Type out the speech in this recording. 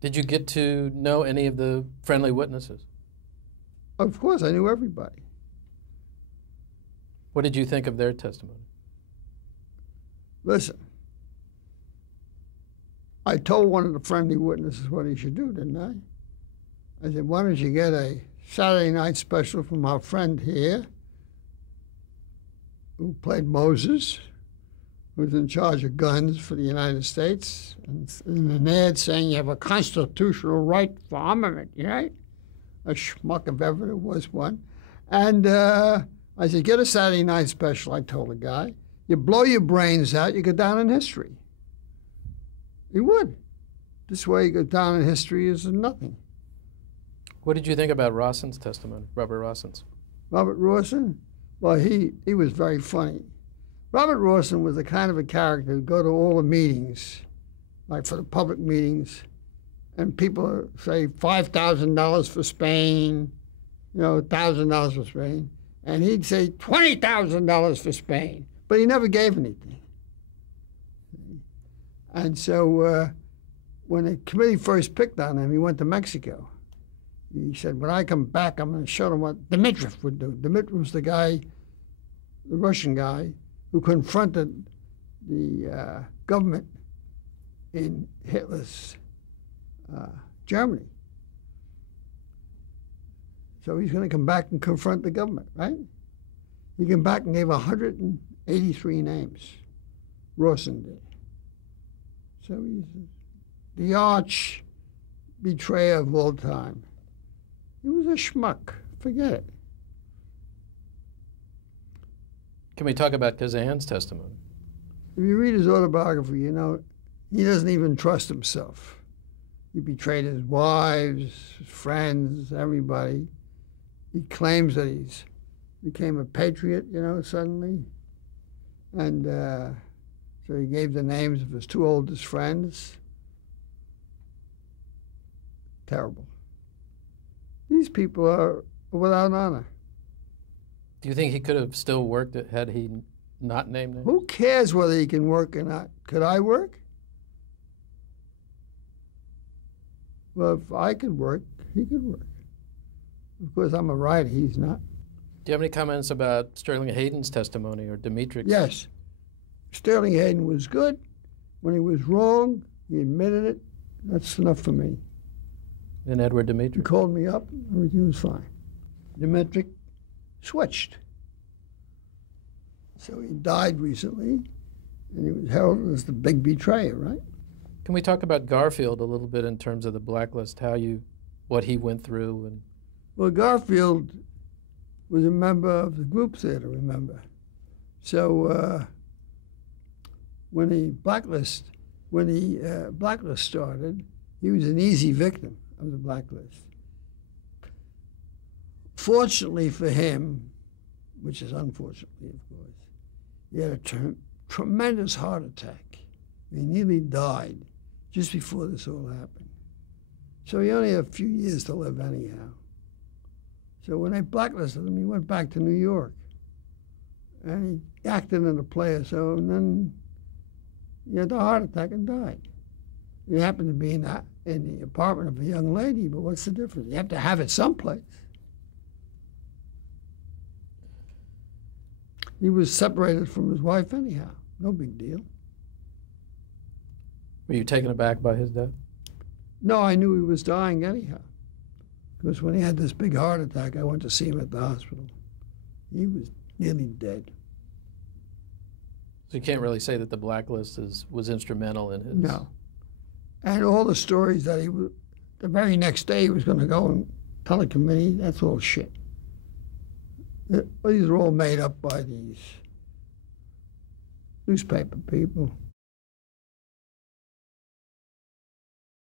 Did you get to know any of the friendly witnesses? Of course, I knew everybody. What did you think of their testimony? Listen, I told one of the friendly witnesses what he should do, didn't I? I said, why don't you get a Saturday night special from our friend here who played Moses, who's in charge of guns for the United States, and in an ad saying you have a constitutional right for armament, right? A schmuck if ever there was one. And I said, get a Saturday night special, I told the guy. You blow your brains out, you go down in history. He would. This way you go down in history as nothing. What did you think about Rawson's testimony, Robert Rawson's? Robert Rawson? Well, he was very funny. Robert Rawson was the kind of a character who'd go to all the meetings, like for the public meetings, and people say $5,000 for Spain, $1,000 for Spain, and he'd say $20,000 for Spain, but he never gave anything. And so when the committee first picked on him, he went to Mexico. He said, when I come back, I'm going to show them what Dmitriev would do. Dmitriev was the guy, the Russian guy, who confronted the government in Hitler's Germany. So he's going to come back and confront the government, right? He came back and gave 183 names. Rawson did. So he's the arch betrayer of all time. He was a schmuck. Forget it. Can we talk about Kazan's testimony? If you read his autobiography, he doesn't even trust himself. He betrayed his wives, his friends, everybody. He claims that he's became a patriot, suddenly. And so he gave the names of his two oldest friends. Terrible. These people are without honor. Do you think he could have still worked it had he not named names? Who cares whether he can work or not? Could I work? Well, if I could work, he could work. Of course, I'm a writer. He's not. Do you have any comments about Sterling Hayden's testimony or Dmitriev's? Yes. Sterling Hayden was good. When he was wrong, he admitted it. That's enough for me. And Edward He Dmytryk? called me up. Everything was fine. Dmytryk switched. So he died recently, and he was heralded as the big betrayer, right? Can we talk about Garfield a little bit in terms of the Blacklist, what he went through? And Well, Garfield was a member of the group theater, remember? So when the Blacklist started, he was an easy victim of the Blacklist. Fortunately for him, which is unfortunately, of course, he had a tremendous heart attack. He nearly died just before this all happened. So he only had a few years to live anyhow. So when they blacklisted him, he went back to New York. And he acted in a play or so, and then he had a heart attack and died. He happened to be in the apartment of a young lady, but what's the difference? You have to have it someplace. He was separated from his wife anyhow. No big deal. were you taken aback by his death? No, I knew he was dying anyhow. Because when he had this big heart attack, I went to see him at the hospital. He was nearly dead. So you can't really say that the Blacklist was instrumental in his... No. And all the stories that the very next day he was going to go and tell a committee, that's all shit. These are all made up by these newspaper people.